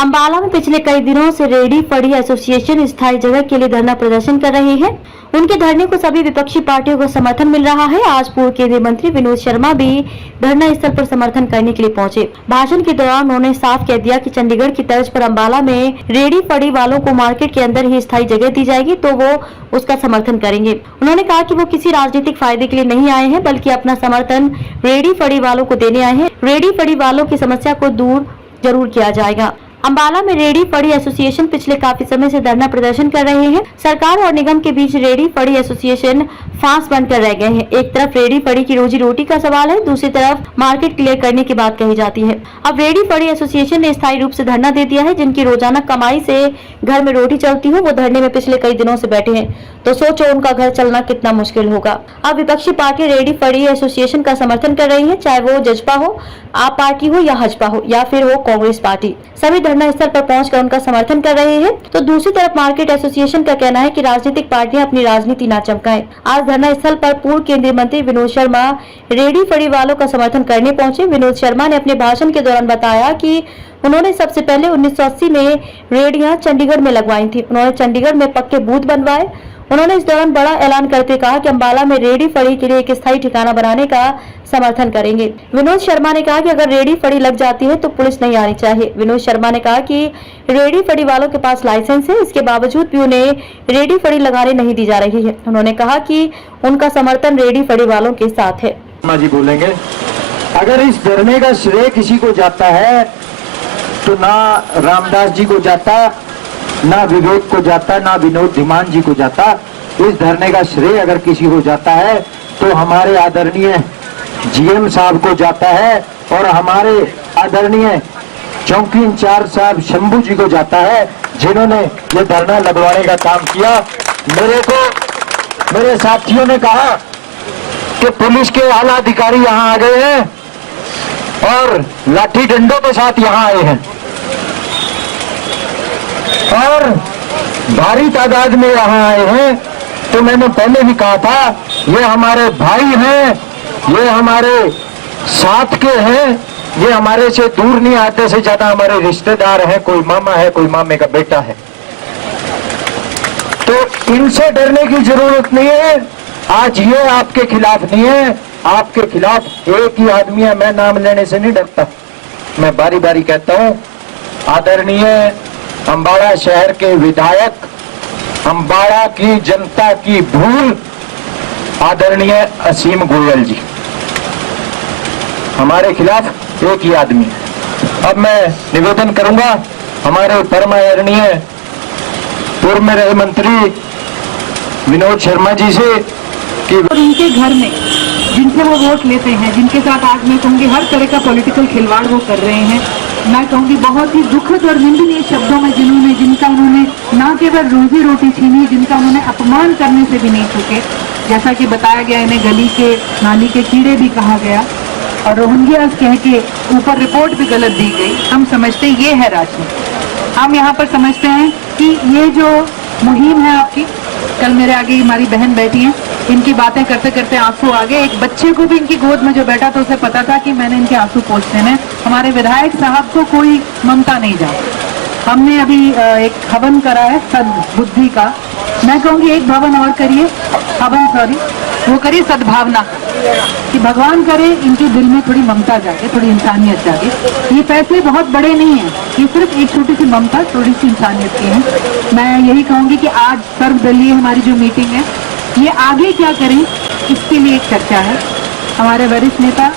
अंबाला में पिछले कई दिनों से रेहड़ी फड़ी एसोसिएशन स्थायी जगह के लिए धरना प्रदर्शन कर रही है। उनके धरने को सभी विपक्षी पार्टियों को समर्थन मिल रहा है। आज पूर्व केंद्रीय मंत्री विनोद शर्मा भी धरना स्थल पर समर्थन करने के लिए पहुंचे। भाषण के दौरान उन्होंने साफ कह दिया कि चंडीगढ़ की तर्ज पर अंबाला में रेहड़ी फड़ी वालों को मार्केट के अंदर ही स्थायी जगह दी जाएगी तो वो उसका समर्थन करेंगे। उन्होंने कहा कि वो किसी राजनीतिक फायदे के लिए नहीं आए हैं, बल्कि अपना समर्थन रेहड़ी फड़ी वालों को देने आए हैं। रेहड़ी फड़ी वालों की समस्या को दूर जरूर किया जाएगा। अंबाला में रेहड़ी फड़ी एसोसिएशन पिछले काफी समय से धरना प्रदर्शन कर रहे हैं। सरकार और निगम के बीच रेहड़ी फड़ी एसोसिएशन फांस बनकर रह गए हैं। एक तरफ रेहड़ी फड़ी की रोजी रोटी का सवाल है, दूसरी तरफ मार्केट क्लियर करने की बात कही जाती है। अब रेहड़ी फड़ी एसोसिएशन ने स्थायी रूप से धरना दे दिया है। जिनकी रोजाना कमाई से घर में रोटी चलती हो वो धरने में पिछले कई दिनों से बैठे हैं, तो सोचो उनका घर चलना कितना मुश्किल होगा। अब विपक्षी पार्टी रेहड़ी फड़ी एसोसिएशन का समर्थन कर रही है, चाहे वो जजपा हो, आप पार्टी हो या हजपा हो या फिर हो कांग्रेस पार्टी। सभी धरना स्थल पर पहुंचकर उनका समर्थन कर रहे हैं। तो दूसरी तरफ मार्केट एसोसिएशन का कहना है कि राजनीतिक पार्टियां अपनी राजनीति ना चमकाएं। आज धरना स्थल पर पूर्व केंद्रीय मंत्री विनोद शर्मा रेहड़ी फड़ी वालों का समर्थन करने पहुंचे। विनोद शर्मा ने अपने भाषण के दौरान बताया कि उन्होंने सबसे पहले 1980 में रेहड़ियां चंडीगढ़ में लगवाई थी। उन्होंने चंडीगढ़ में पक्के बूथ बनवाए। उन्होंने इस दौरान बड़ा ऐलान करते कहा कि अंबाला में रेहड़ी फड़ी के लिए एक स्थायी ठिकाना बनाने का समर्थन करेंगे। विनोद शर्मा ने कहा कि अगर रेहड़ी फड़ी लग जाती है तो पुलिस नहीं आनी चाहिए। विनोद शर्मा ने कहा कि रेहड़ी फड़ी वालों के पास लाइसेंस है, इसके बावजूद भी उन्हें रेहड़ी फड़ी लगाने नहीं दी जा रही है। उन्होंने कहा कि उनका समर्थन रेहड़ी फड़ी वालों के साथ है। जी बोलेंगे, अगर इस धरने का श्रेय किसी को जाता है तो ना रामदास जी को जाता, ना विवेक को जाता, ना विनोद धीमान जी को जाता। इस धरने का श्रेय अगर किसी को जाता है तो हमारे आदरणीय जीएम साहब को जाता है और हमारे आदरणीय चौकी इंचार्ज साहब शंभू जी को जाता है, जिन्होंने ये धरना लगवाने का काम किया। मेरे साथियों ने कहा कि पुलिस के आला अधिकारी यहाँ आ गए हैं और लाठी डंडों के साथ यहाँ आए हैं और भारी तादाद में यहाँ आए हैं। तो मैंने पहले भी कहा था, ये हमारे भाई हैं, ये हमारे साथ के हैं, ये हमारे से दूर नहीं, आते से ज्यादा हमारे रिश्तेदार हैं। कोई मामा है, कोई मामे का बेटा है, तो इनसे डरने की जरूरत नहीं है। आज ये आपके खिलाफ नहीं है, आपके खिलाफ एक ही आदमी है। मैं नाम लेने से नहीं डरता, मैं बारी बारी कहता हूं। आदरणीय अंबाला शहर के विधायक, अंबाला की जनता की भूल आदरणीय असीम गोयल जी, हमारे खिलाफ एक ही आदमी है। अब मैं निवेदन करूंगा हमारे परम आदरणीय पूर्व में रहे मंत्री विनोद शर्मा जी से कि उनके घर में जिनसे वो वोट लेते हैं, जिनके साथ आज मैं कहूँगी हर तरह का पॉलिटिकल खिलवाड़ वो कर रहे हैं, मैं कहूँगी बहुत ही दुखद और निंदनीय शब्दों में जिनका उन्होंने न केवल रोजी रोटी छीनी, जिनका उन्होंने अपमान करने से भी नहीं चुके। जैसा कि बताया गया, इन्हें गली के नाली के कीड़े भी कहा गया और रोहिंग्यास कह के ऊपर रिपोर्ट भी गलत दी गई। हम समझते हैं ये है राजनीति। हम यहाँ पर समझते हैं कि ये जो मुहिम है आपकी, कल मेरे आगे हमारी बहन बैठी हैं, इनकी बातें करते करते आंसू आ गए। एक बच्चे को भी इनकी गोद में जो बैठा था उसे पता था कि मैंने इनके आंसू पोंछने हैं। हमारे विधायक साहब को कोई ममता नहीं जाती। हमने अभी एक हवन करा है सद्बुद्धि का, मैं कहूँगी एक भवन और करिए, हवन सॉरी, वो करिए सद्भावना, कि भगवान करे इनके दिल में थोड़ी ममता जागे, थोड़ी इंसानियत जागे। ये फैसले बहुत बड़े नहीं हैं, ये सिर्फ एक छोटी सी ममता, थोड़ी सी इंसानियत की है। मैं यही कहूँगी कि आज सर्वदलीय हमारी जो मीटिंग है, ये आगे क्या करें इसके लिए एक चर्चा है। हमारे वरिष्ठ नेता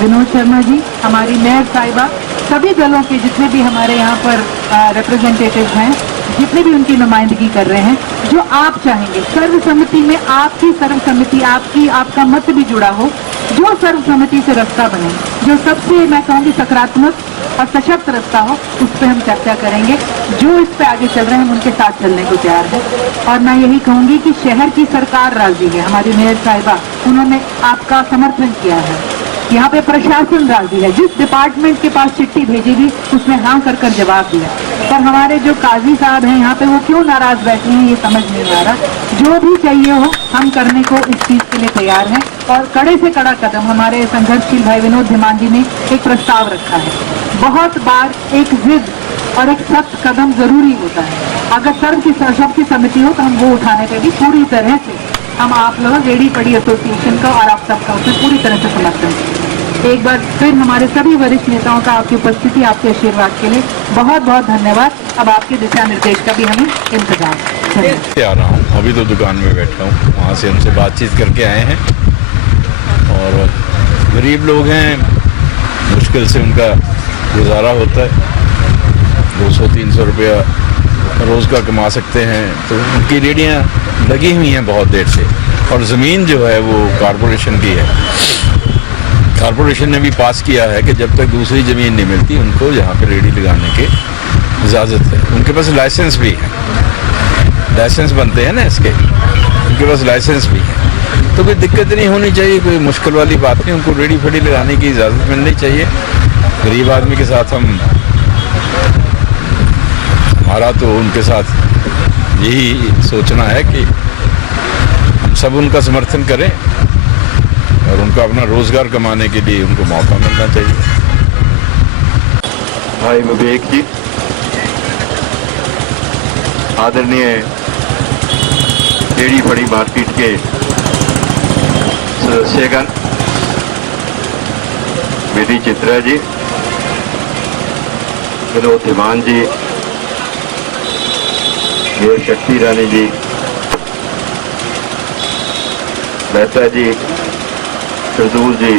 विनोद शर्मा जी, हमारी मेयर साहिबा, सभी दलों के जितने भी हमारे यहाँ पर रिप्रेजेंटेटिव हैं, जितने भी उनकी नुमाइंदगी कर रहे हैं, जो आप चाहेंगे सर्वसम्मति में, आपकी सर्वसम्मति, आपका मत भी जुड़ा हो, जो सर्वसम्मति से रास्ता बने, जो सबसे मैं कहूँगी सकारात्मक और सशक्त रास्ता हो, उस पर हम चर्चा करेंगे। जो इस पे आगे चल रहे हैं हम उनके साथ चलने को तैयार हैं। और मैं यही कहूँगी कि शहर की सरकार राजी है, हमारी मेयर साहिबा, उन्होंने आपका समर्थन किया है। यहाँ पे प्रशासन राजी है, जिस डिपार्टमेंट के पास चिट्ठी भेजेगी उसने हाँ कर जवाब दिया। पर हमारे जो काजी साहब हैं यहाँ पे, वो क्यों नाराज बैठे हैं ये समझ नहीं आ रहा। जो भी चाहिए हो हम करने को इस चीज के लिए तैयार हैं। और कड़े से कड़ा कदम हमारे संघर्षशील भाई विनोद धीमान जी ने एक प्रस्ताव रखा है। बहुत बार एक जिद और एक सख्त कदम जरूरी होता है। अगर सबकी सहमति हो तो हम वो उठाने पे भी पूरी तरह से हम आप लोग रेडी पड़ी एसोसिएशन का और आप सबका उसमें पूरी तरह से समर्थन करें। एक बार फिर हमारे सभी वरिष्ठ नेताओं का आपकी उपस्थिति, आपके आशीर्वाद के लिए बहुत बहुत धन्यवाद। अब आपके दिशा निर्देश का भी हमें इंतजार है। आ रहा हूँ, अभी तो दुकान में बैठा हूँ, वहाँ से हमसे बातचीत करके आए हैं और गरीब लोग हैं, मुश्किल से उनका गुजारा होता है, 200-300 रुपया रोज़ का कमा सकते हैं, तो उनकी रेडियाँ लगी हुई हैं बहुत देर से। और ज़मीन जो है वो कॉरपोरेशन की है। कॉरपोरेशन ने भी पास किया है कि जब तक दूसरी ज़मीन नहीं मिलती उनको यहाँ पे रेडी लगाने की इजाज़त है। उनके पास लाइसेंस भी है, लाइसेंस बनते हैं ना इसके, उनके पास लाइसेंस भी है, तो कोई दिक्कत नहीं होनी चाहिए, कोई मुश्किल वाली बात नहीं। उनको रेडी फड़ी लगाने की इजाज़त मिलनी चाहिए। गरीब आदमी के साथ हमारा तो उनके साथ यही सोचना है कि हम सब उनका समर्थन करें और उनको अपना रोजगार कमाने के लिए उनको मौका मिलना चाहिए। भाई विवेक जी, आदरणीय रेडी फड़ी मार्केट के सदस्यगण, बेटी चित्रा जी, विनोद धीमान जी, मेयर शक्ति रानी जी, मेहता जी, फिरदूल जी,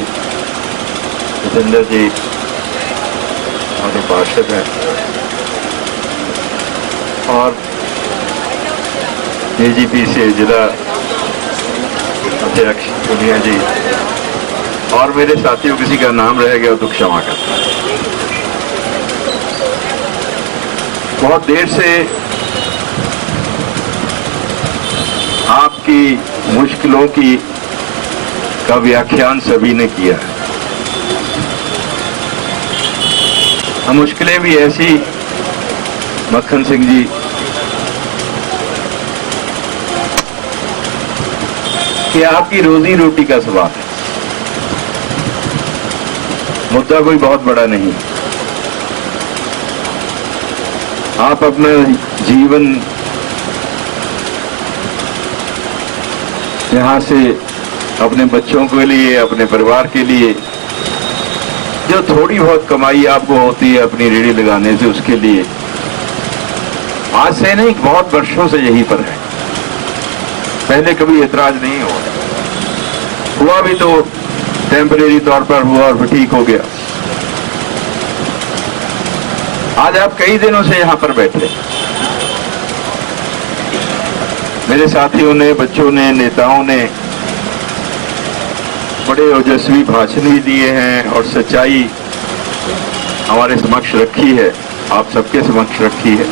जितेंद्र जी, हमारे पार्षद हैं, और एजीपी से जिला अध्यक्ष दुनिया जी, और मेरे साथियों, किसी का नाम रह गया तो क्षमा करता। बहुत देर से आपकी मुश्किलों का व्याख्यान सभी ने किया है। मुश्किलें भी ऐसी, मक्खन सिंह जी, कि आपकी रोजी रोटी का सवाल है, मुद्दा कोई बहुत बड़ा नहीं। आप अपना जीवन यहाँ से अपने बच्चों के लिए, अपने परिवार के लिए, जो थोड़ी बहुत कमाई आपको होती है अपनी रेडी लगाने से, उसके लिए आज से नहीं, बहुत वर्षों से यहीं पर है। पहले कभी ऐतराज नहीं हुआ भी तो टेम्परेरी तौर पर हुआ और फिर ठीक हो गया। आज आप कई दिनों से यहां पर बैठे, मेरे साथियों ने, बच्चों ने, नेताओं ने बड़े ओजस्वी भाषण भी दिए हैं और सच्चाई हमारे समक्ष रखी है, आप सबके समक्ष रखी है।